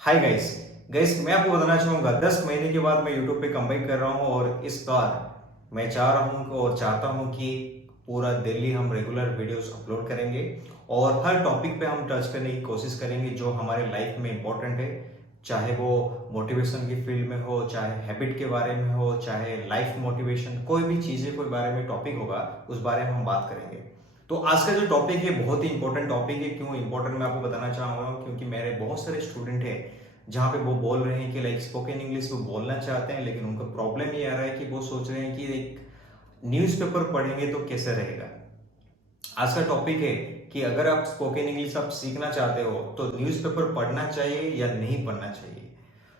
Hi guys guys मैं आपको बताना चाहूँगा 10 महीने के बाद मैं यूट्यूब पे कमबैक कर रहा हूँ और इस बार मैं चाह रहा हूँ और चाहता हूँ कि पूरा डेली हम रेगुलर वीडियोस अपलोड करेंगे और हर टॉपिक पे हम टच करने की कोशिश करेंगे जो हमारे लाइफ में इम्पोर्टेंट है। चाहे वो मोटिवेशन की फील्ड में हो, चाहे हैबिट के बारे में हो, चाहे लाइफ मोटिवेशन, कोई भी चीज़ें कोई बारे में टॉपिक होगा उस बारे में हम बात करेंगे। तो आज का जो टॉपिक है बहुत ही इंपॉर्टेंट टॉपिक है। क्यों इंपॉर्टेंट मैं आपको बताना चाहूंगा, क्योंकि मेरे बहुत सारे स्टूडेंट हैं जहाँ पे वो बोल रहे हैं कि लाइक स्पोकन इंग्लिश वो बोलना चाहते हैं, लेकिन उनका प्रॉब्लम ये आ रहा है कि वो सोच रहे हैं कि एक न्यूज़पेपर पढ़ेंगे तो कैसे रहेगा। आज का टॉपिक है कि अगर आप स्पोकन इंग्लिश आप सीखना चाहते हो तो न्यूज़पेपर पढ़ना चाहिए या नहीं पढ़ना चाहिए।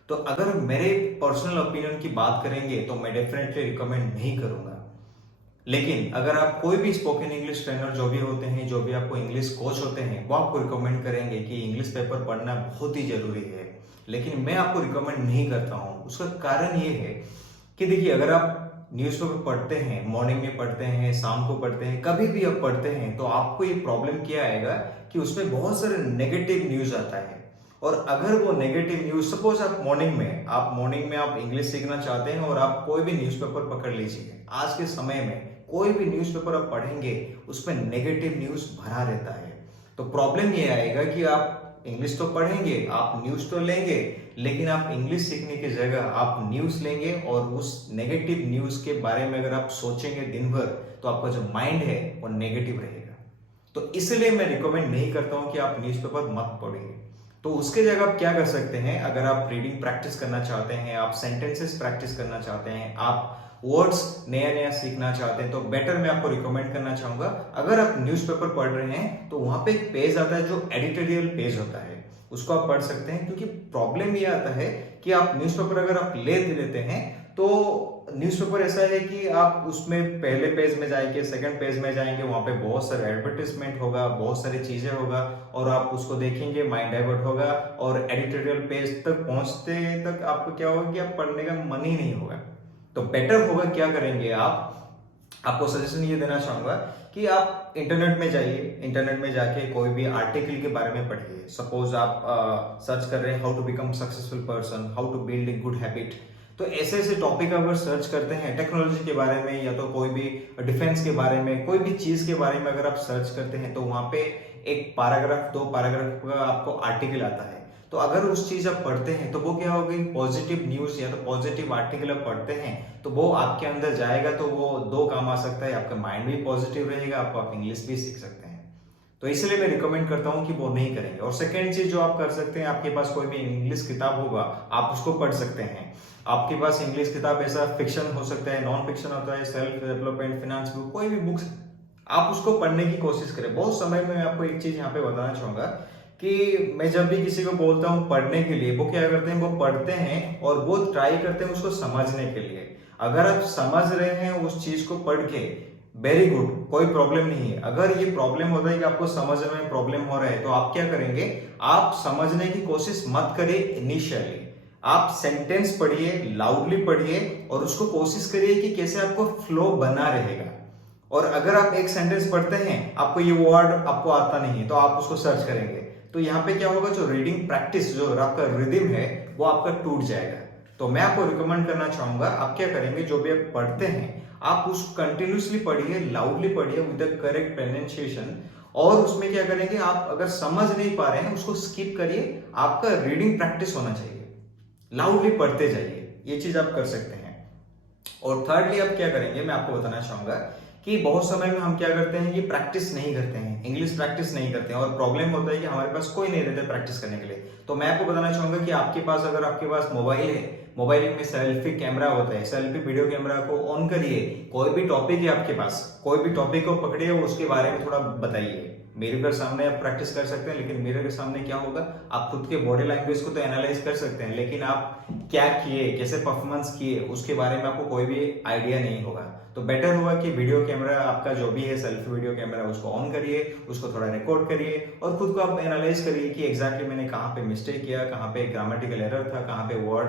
तो अगर मेरे पर्सनल ओपिनियन की बात करेंगे तो मैं डेफिनेटली रिकमेंड नहीं करूंगा। लेकिन अगर आप कोई भी स्पोकन इंग्लिश ट्रेनर जो भी होते हैं, जो भी आपको इंग्लिश कोच होते हैं, वो आपको रिकमेंड करेंगे कि इंग्लिश पेपर पढ़ना बहुत ही जरूरी है। लेकिन मैं आपको रिकमेंड नहीं करता हूँ। उसका कारण ये है कि देखिए, अगर आप न्यूज़पेपर पढ़ते हैं, मॉर्निंग में पढ़ते हैं, शाम को पढ़ते हैं, कभी भी आप पढ़ते हैं, तो आपको ये प्रॉब्लम क्या आएगा कि उसमें बहुत सारे नेगेटिव न्यूज आता है। और अगर वो नेगेटिव न्यूज, सपोज आप मॉर्निंग में आप इंग्लिश सीखना चाहते हैं और आप कोई भी न्यूज़पेपर पकड़ लीजिए, आज के समय में कोई भी न्यूज़पेपर आप पढ़ेंगे उसमें नेगेटिव न्यूज भरा रहता है। तो प्रॉब्लम ये आएगा कि आप इंग्लिश तो पढ़ेंगे, आप न्यूज तो लेंगे, लेकिन आप इंग्लिश सीखने की जगह आप न्यूज लेंगे और उस नेगेटिव न्यूज के बारे में अगर आप सोचेंगे दिन भर, तो आपका जो माइंड है वो नेगेटिव रहेगा। तो इसलिए मैं रिकमेंड नहीं करता हूं कि आप न्यूज़पेपर मत पढ़िए। तो उसके जगह आप क्या कर सकते हैं, अगर आप रीडिंग प्रैक्टिस करना चाहते हैं, आप सेंटेंसेस प्रैक्टिस करना चाहते हैं, आप वर्ड्स नया नया सीखना चाहते हैं, तो बेटर मैं आपको रिकमेंड करना चाहूंगा, अगर आप न्यूज़पेपर पढ़ रहे हैं तो वहां पे एक पेज आता है जो एडिटोरियल पेज होता है, उसको आप पढ़ सकते हैं। क्योंकि प्रॉब्लम ये आता है कि आप न्यूज़पेपर अगर आप ले लेते हैं तो न्यूज़पेपर ऐसा है कि आप उसमें पहले पेज में जाएंगे, सेकंड पेज में जाएंगे, वहां पे बहुत सारे एडवर्टाइजमेंट होगा, बहुत सारी चीजें होगा और आप उसको देखेंगे, माइंड डाइवर्ट होगा और एडिटोरियल पेज तक पहुंचते तक आपको क्या होगा कि आप पढ़ने का मन ही नहीं होगा। तो बेटर होगा क्या करेंगे आप, आपको सजेशन ये देना चाहूंगा कि आप इंटरनेट में जाइए, इंटरनेट में जाके कोई भी आर्टिकल के बारे में पढ़िए। सपोज आप सर्च कर रहे हैं how to become successful person, how to build a good habit, तो ऐसे ऐसे टॉपिक अगर सर्च करते हैं, टेक्नोलॉजी के बारे में या तो कोई भी डिफेंस के बारे में, कोई भी चीज के बारे में अगर आप सर्च करते हैं, तो वहां पे एक पैराग्राफ, 2 पैराग्राफ का आपको आर्टिकल आता है। तो अगर उस चीज आप पढ़ते हैं तो वो क्या होगी, पॉजिटिव न्यूज या तो पॉजिटिव आर्टिकल आप पढ़ते हैं तो वो आपके अंदर जाएगा, तो वो दो काम आ सकता है, आपका माइंड भी पॉजिटिव रहेगा, आप इंग्लिश भी सीख सकते हैं। तो इसलिए मैं रिकमेंड करता हूं कि वो नहीं करेंगे। और सेकेंड चीज जो आप कर सकते हैं, आपके पास कोई भी इंग्लिश किताब होगा, आप उसको पढ़ सकते हैं। आपके पास इंग्लिश किताब ऐसा फिक्शन हो सकता है, नॉन फिक्शन होता है, सेल्फ डेवलपमेंट, फिनेंस बुक, कोई भी बुक्स, आप उसको पढ़ने की कोशिश करें। बहुत समय में मैं आपको एक चीज यहाँ पे बताना चाहूंगा कि मैं जब भी किसी को बोलता हूँ पढ़ने के लिए, वो क्या करते हैं, वो पढ़ते हैं और वो ट्राई करते हैं उसको समझने के लिए। अगर आप समझ रहे हैं उस चीज को पढ़ के, वेरी गुड, कोई प्रॉब्लम नहीं है। अगर ये प्रॉब्लम होता है कि आपको समझने में प्रॉब्लम हो रहा है, तो आप क्या करेंगे, आप समझने की कोशिश मत करिए इनिशियली, आप सेंटेंस पढ़िए, लाउडली पढ़िए और उसको कोशिश करिए कि कैसे आपको फ्लो बना रहेगा। और अगर आप एक सेंटेंस पढ़ते हैं, आपको ये वर्ड आपको आता नहीं है, तो आप उसको सर्च करेंगे, तो यहाँ पे क्या होगा, जो रीडिंग प्रैक्टिस, जो आपका रिदम है वो आपका टूट जाएगा। तो मैं आपको रिकमेंड करना चाहूंगा, आप क्या करेंगे, जो भी आप पढ़ते हैं आप उसको कंटिन्यूसली पढ़िए, लाउडली पढ़िए विद द करेक्ट प्रोनाउंसिएशन। और उसमें क्या करेंगे, आप अगर समझ नहीं पा रहे हैं उसको स्किप करिए, आपका रीडिंग प्रैक्टिस होना चाहिए, लाउडली पढ़ते जाइए, ये चीज आप कर सकते हैं। और थर्डली आप क्या करेंगे, मैं आपको बताना चाहूंगा कि बहुत समय में हम क्या करते हैं कि प्रैक्टिस नहीं करते हैं, इंग्लिश प्रैक्टिस नहीं करते हैं, और प्रॉब्लम होता है कि हमारे पास कोई नहीं रहता प्रैक्टिस करने के लिए। तो मैं आपको बताना चाहूंगा कि आपके पास, अगर आपके पास मोबाइल है, मोबाइल में सेल्फी कैमरा होता है, सेल्फी वीडियो कैमरा को ऑन करिए, कोई भी टॉपिक है आपके पास, कोई भी टॉपिक को पकड़िए, उसके बारे में थोड़ा बताइए। मिरर के सामने आप प्रैक्टिस कर सकते हैं, लेकिन मिरर के सामने क्या होगा, आप खुद के बॉडी लैंग्वेज को तो एनालाइज कर सकते हैं, लेकिन आप क्या किए, कैसे परफॉर्मेंस किए, उसके बारे में आपको कोई भी आइडिया नहीं होगा। तो बेटर होगा कि वीडियो कैमरा आपका जो भी है, सेल्फी वीडियो कैमरा, उसको ऑन करिए, उसको थोड़ा रिकॉर्ड करिए और खुद को आप एनालाइज करिए कि एग्जैक्टली मैंने कहाँ पे मिस्टेक किया, कहाँ पे ग्रामेटिकल एरर था, कहाँ पे वर्ड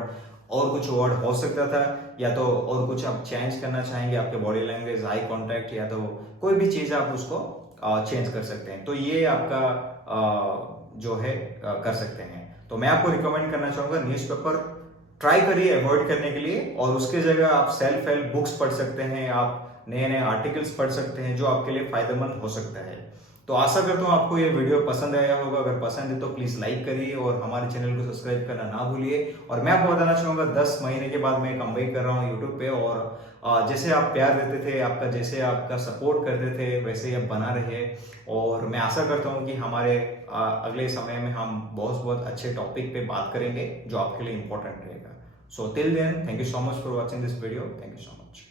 और कुछ वर्ड हो सकता था, या तो और कुछ आप चेंज करना चाहेंगे, आपके बॉडी लैंग्वेज, आई कॉन्टैक्ट, या तो कोई भी चीज आप उसको चेंज कर सकते हैं। तो ये आपका जो है कर सकते हैं। तो मैं आपको रिकमेंड करना चाहूँगा न्यूज़पेपर ट्राई करिए अवॉइड करने के लिए, और उसके जगह आप सेल्फ हेल्प बुक्स पढ़ सकते हैं, आप नए नए आर्टिकल्स पढ़ सकते हैं जो आपके लिए फायदेमंद हो सकता है। तो आशा करता हूँ आपको ये वीडियो पसंद आया होगा। अगर पसंद है तो प्लीज़ लाइक करिए और हमारे चैनल को सब्सक्राइब करना ना भूलिए। और मैं आपको बताना चाहूँगा 10 महीने के बाद मैं कमबैक कर रहा हूँ यूट्यूब पे, और जैसे आप प्यार देते थे, जैसे आपका सपोर्ट करते थे, वैसे ही आप बना रहे। और मैं आशा करता हूँ कि हमारे अगले समय में हम बहुत बहुत अच्छे टॉपिक पे बात करेंगे जो आपके लिए इंपॉर्टेंट रहेगा। So till then, thank you so much for watching this video. Thank you so much.